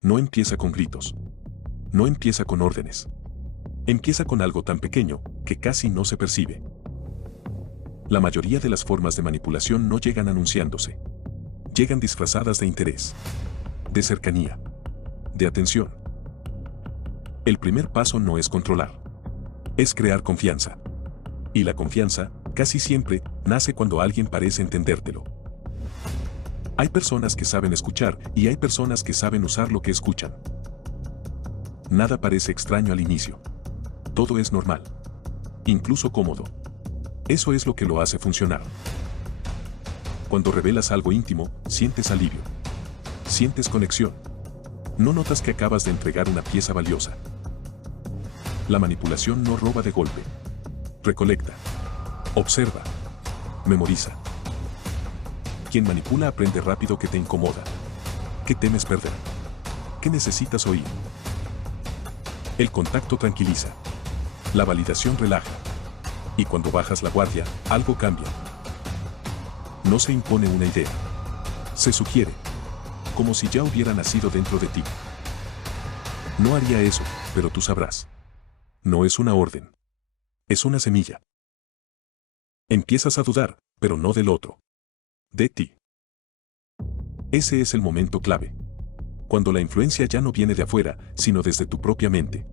No empieza con gritos. No empieza con órdenes. Empieza con algo tan pequeño que casi no se percibe. La mayoría de las formas de manipulación no llegan anunciándose. Llegan disfrazadas de interés, de cercanía, de atención. El primer paso no es controlar. Es crear confianza. Y la confianza, casi siempre, nace cuando alguien parece entendértelo. Hay personas que saben escuchar y hay personas que saben usar lo que escuchan. Nada parece extraño al inicio. Todo es normal. Incluso cómodo. Eso es lo que lo hace funcionar. Cuando revelas algo íntimo, sientes alivio. Sientes conexión. No notas que acabas de entregar una pieza valiosa. La manipulación no roba de golpe. Recolecta. Observa. Memoriza. Quien manipula aprende rápido que te incomoda. Que temes perder. Que necesitas oír. El contacto tranquiliza. La validación relaja. Y cuando bajas la guardia, algo cambia. No se impone una idea. Se sugiere. Como si ya hubiera nacido dentro de ti. No haría eso, pero tú sabrás. No es una orden. Es una semilla. Empiezas a dudar, pero no del otro. De ti. Ese es el momento clave. Cuando la influencia ya no viene de afuera, sino desde tu propia mente.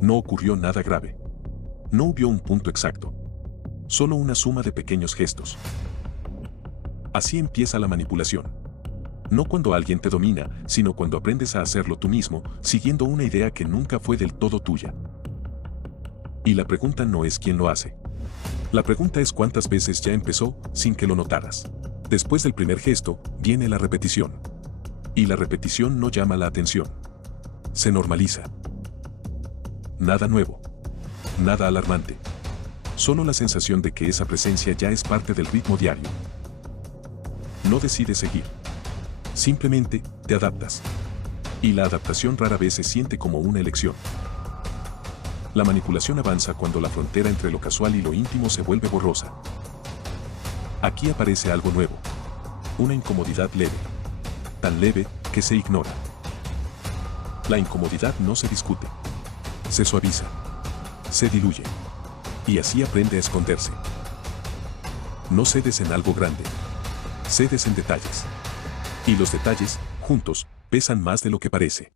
No ocurrió nada grave. No hubo un punto exacto. Solo una suma de pequeños gestos. Así empieza la manipulación. No cuando alguien te domina, sino cuando aprendes a hacerlo tú mismo, siguiendo una idea que nunca fue del todo tuya. Y la pregunta no es quién lo hace. La pregunta es cuántas veces ya empezó sin que lo notaras. Después del primer gesto, viene la repetición. Y la repetición no llama la atención. Se normaliza. Nada nuevo. Nada alarmante. Solo la sensación de que esa presencia ya es parte del ritmo diario. No decides seguir. Simplemente, te adaptas. Y la adaptación rara vez se siente como una elección. La manipulación avanza cuando la frontera entre lo casual y lo íntimo se vuelve borrosa. Aquí aparece algo nuevo. Una incomodidad leve. Tan leve que se ignora. La incomodidad no se discute. Se suaviza. Se diluye. Y así aprende a esconderse. No cedes en algo grande. Cedes en detalles. Y los detalles, juntos, pesan más de lo que parece.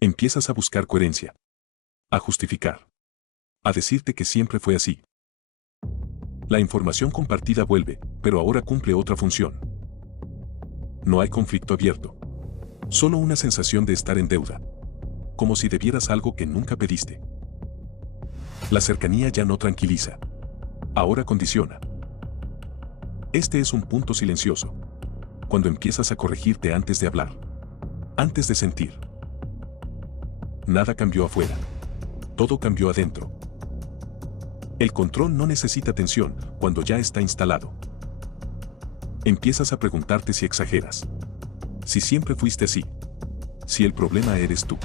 Empiezas a buscar coherencia. A justificar. A decirte que siempre fue así. La información compartida vuelve, pero ahora cumple otra función. No hay conflicto abierto. Solo una sensación de estar en deuda. Como si debieras algo que nunca pediste. La cercanía ya no tranquiliza. Ahora condiciona. Este es un punto silencioso. Cuando empiezas a corregirte antes de hablar. Antes de sentir. Nada cambió afuera. Todo cambió adentro. El control no necesita atención cuando ya está instalado. Empiezas a preguntarte si exageras. Si siempre fuiste así. Si el problema eres tú.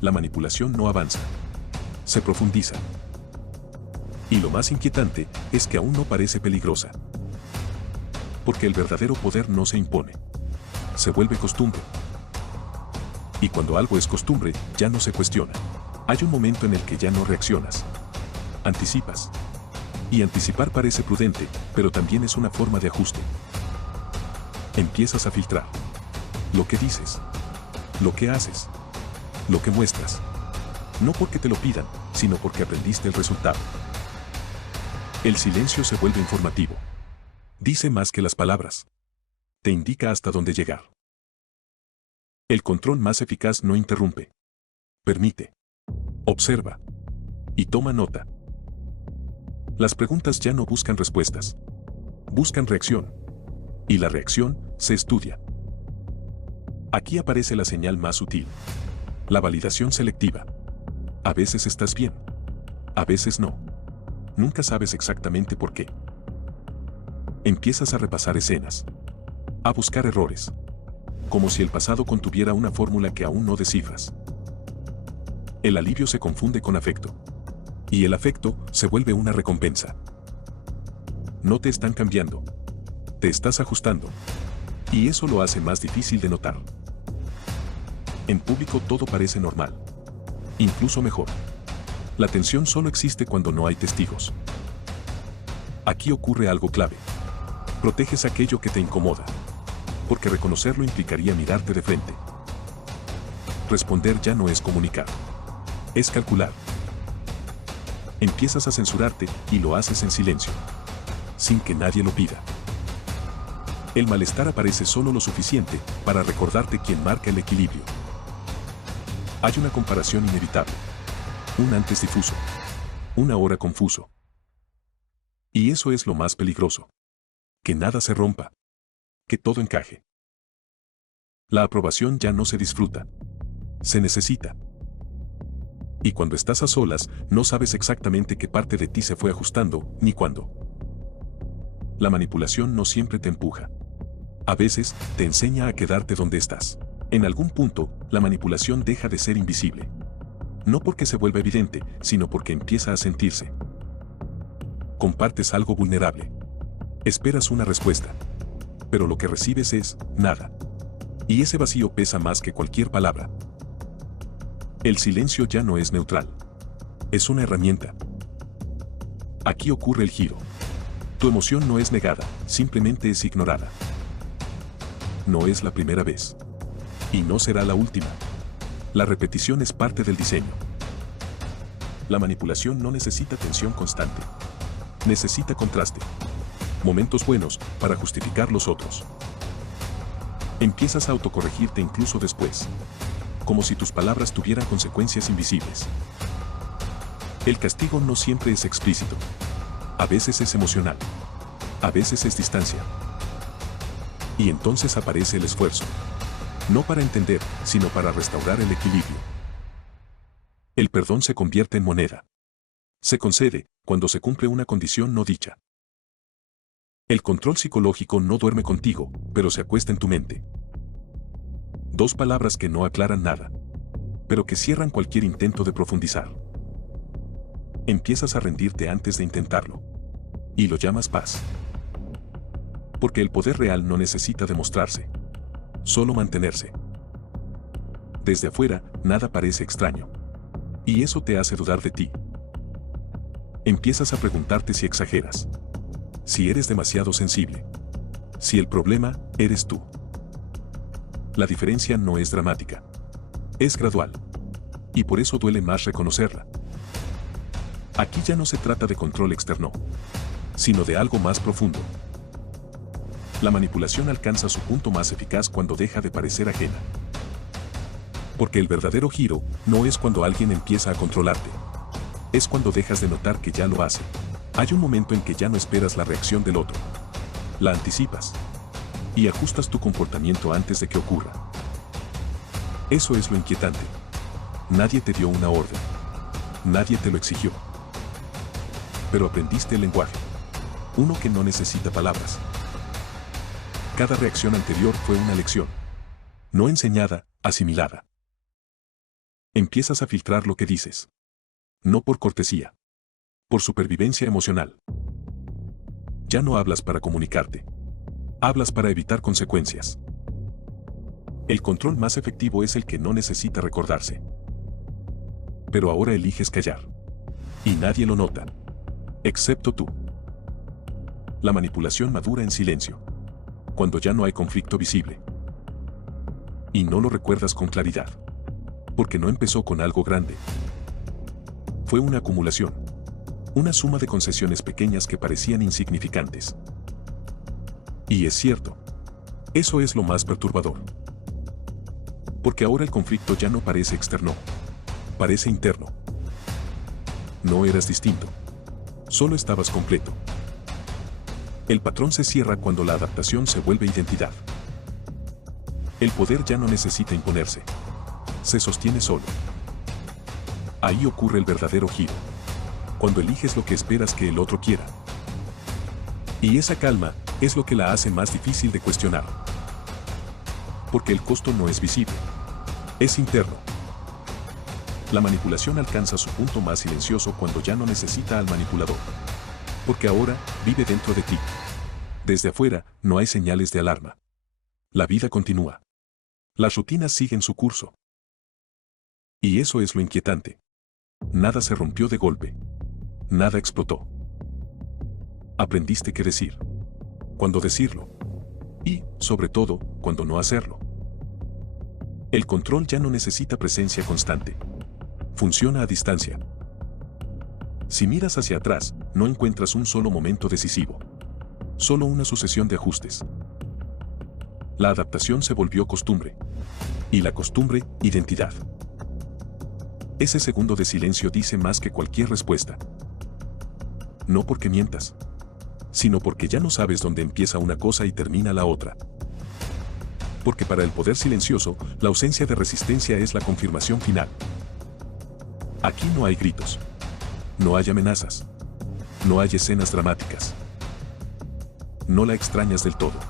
La manipulación no avanza. Se profundiza. Y lo más inquietante es que aún no parece peligrosa. Porque el verdadero poder no se impone. Se vuelve costumbre. Y cuando algo es costumbre, ya no se cuestiona. Hay un momento en el que ya no reaccionas. Anticipas. Y anticipar parece prudente, pero también es una forma de ajuste. Empiezas a filtrar. Lo que dices. Lo que haces. Lo que muestras. No porque te lo pidan, sino porque aprendiste el resultado. El silencio se vuelve informativo. Dice más que las palabras. Te indica hasta dónde llegar. El control más eficaz no interrumpe. Permite. Observa. Y toma nota. Las preguntas ya no buscan respuestas. Buscan reacción. Y la reacción se estudia. Aquí aparece la señal más sutil. La validación selectiva. A veces estás bien. A veces no. Nunca sabes exactamente por qué. Empiezas a repasar escenas. A buscar errores. Como si el pasado contuviera una fórmula que aún no descifras. El alivio se confunde con afecto. Y el afecto se vuelve una recompensa. No te están cambiando. Te estás ajustando. Y eso lo hace más difícil de notar. En público todo parece normal. Incluso mejor. La tensión solo existe cuando no hay testigos. Aquí ocurre algo clave. Proteges aquello que te incomoda. Porque reconocerlo implicaría mirarte de frente. Responder ya no es comunicar. Es calcular. Empiezas a censurarte y lo haces en silencio. Sin que nadie lo pida. El malestar aparece solo lo suficiente para recordarte quién marca el equilibrio. Hay una comparación inevitable. Un antes difuso. Un ahora confuso. Y eso es lo más peligroso. Que nada se rompa. Que todo encaje. La aprobación ya no se disfruta. Se necesita. Y cuando estás a solas, no sabes exactamente qué parte de ti se fue ajustando, ni cuándo. La manipulación no siempre te empuja. A veces, te enseña a quedarte donde estás. En algún punto, la manipulación deja de ser invisible. No porque se vuelva evidente, sino porque empieza a sentirse. Compartes algo vulnerable. Esperas una respuesta. Pero lo que recibes es nada. Y ese vacío pesa más que cualquier palabra. El silencio ya no es neutral. Es una herramienta. Aquí ocurre el giro. Tu emoción no es negada, simplemente es ignorada. No es la primera vez. Y no será la última. La repetición es parte del diseño. La manipulación no necesita tensión constante. Necesita contraste. Momentos buenos para justificar los otros. Empiezas a autocorregirte incluso después. Como si tus palabras tuvieran consecuencias invisibles. El castigo no siempre es explícito. A veces es emocional. A veces es distancia. Y entonces aparece el esfuerzo. No para entender, sino para restaurar el equilibrio. El perdón se convierte en moneda. Se concede cuando se cumple una condición no dicha. El control psicológico no duerme contigo, pero se acuesta en tu mente. Dos palabras que no aclaran nada, pero que cierran cualquier intento de profundizar. Empiezas a rendirte antes de intentarlo. Y lo llamas paz. Porque el poder real no necesita demostrarse. Solo mantenerse. Desde afuera, nada parece extraño. Y eso te hace dudar de ti. Empiezas a preguntarte si exageras. Si eres demasiado sensible. Si el problema eres tú. La diferencia no es dramática. Es gradual. Y por eso duele más reconocerla. Aquí ya no se trata de control externo, sino de algo más profundo. La manipulación alcanza su punto más eficaz cuando deja de parecer ajena. Porque el verdadero giro no es cuando alguien empieza a controlarte. Es cuando dejas de notar que ya lo hace. Hay un momento en que ya no esperas la reacción del otro. La anticipas. Y ajustas tu comportamiento antes de que ocurra. Eso es lo inquietante. Nadie te dio una orden. Nadie te lo exigió. Pero aprendiste el lenguaje. Uno que no necesita palabras. Cada reacción anterior fue una lección. No enseñada, asimilada. Empiezas a filtrar lo que dices. No por cortesía. Por supervivencia emocional. Ya no hablas para comunicarte. Hablas para evitar consecuencias. El control más efectivo es el que no necesita recordarse. Pero ahora eliges callar. Y nadie lo nota. Excepto tú. La manipulación madura en silencio. Cuando ya no hay conflicto visible. Y no lo recuerdas con claridad. Porque no empezó con algo grande. Fue una acumulación. Una suma de concesiones pequeñas que parecían insignificantes. Y es cierto. Eso es lo más perturbador. Porque ahora el conflicto ya no parece externo. Parece interno. No eras distinto. Solo estabas completo. El patrón se cierra cuando la adaptación se vuelve identidad. El poder ya no necesita imponerse. Se sostiene solo. Ahí ocurre el verdadero giro. Cuando eliges lo que esperas que el otro quiera. Y esa calma es lo que la hace más difícil de cuestionar. Porque el costo no es visible. Es interno. La manipulación alcanza su punto más silencioso cuando ya no necesita al manipulador. Porque ahora vive dentro de ti. Desde afuera no hay señales de alarma. La vida continúa. Las rutinas siguen su curso. Y eso es lo inquietante. Nada se rompió de golpe. Nada explotó. Aprendiste qué decir. Cuándo decirlo. Y, sobre todo, cuándo no hacerlo. El control ya no necesita presencia constante. Funciona a distancia. Si miras hacia atrás, no encuentras un solo momento decisivo. Solo una sucesión de ajustes. La adaptación se volvió costumbre. Y la costumbre, identidad. Ese segundo de silencio dice más que cualquier respuesta. No porque mientas, sino porque ya no sabes dónde empieza una cosa y termina la otra. Porque para el poder silencioso, la ausencia de resistencia es la confirmación final. Aquí no hay gritos. No hay amenazas. No hay escenas dramáticas. No la extrañas del todo.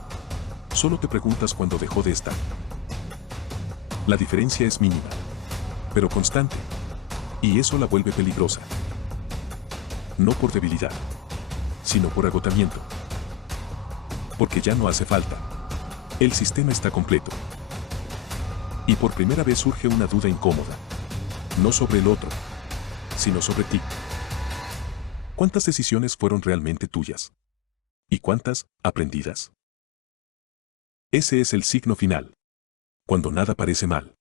Solo te preguntas cuándo dejó de estar. La diferencia es mínima, pero constante. Y eso la vuelve peligrosa. No por debilidad, sino por agotamiento. Porque ya no hace falta. El sistema está completo. Y por primera vez surge una duda incómoda. No sobre el otro, sino sobre ti. ¿Cuántas decisiones fueron realmente tuyas? ¿Y cuántas, aprendidas? Ese es el signo final. Cuando nada parece mal.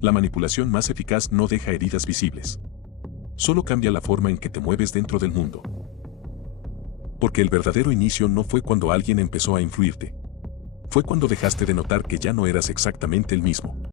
La manipulación más eficaz no deja heridas visibles. Solo cambia la forma en que te mueves dentro del mundo. Porque el verdadero inicio no fue cuando alguien empezó a influirte. Fue cuando dejaste de notar que ya no eras exactamente el mismo.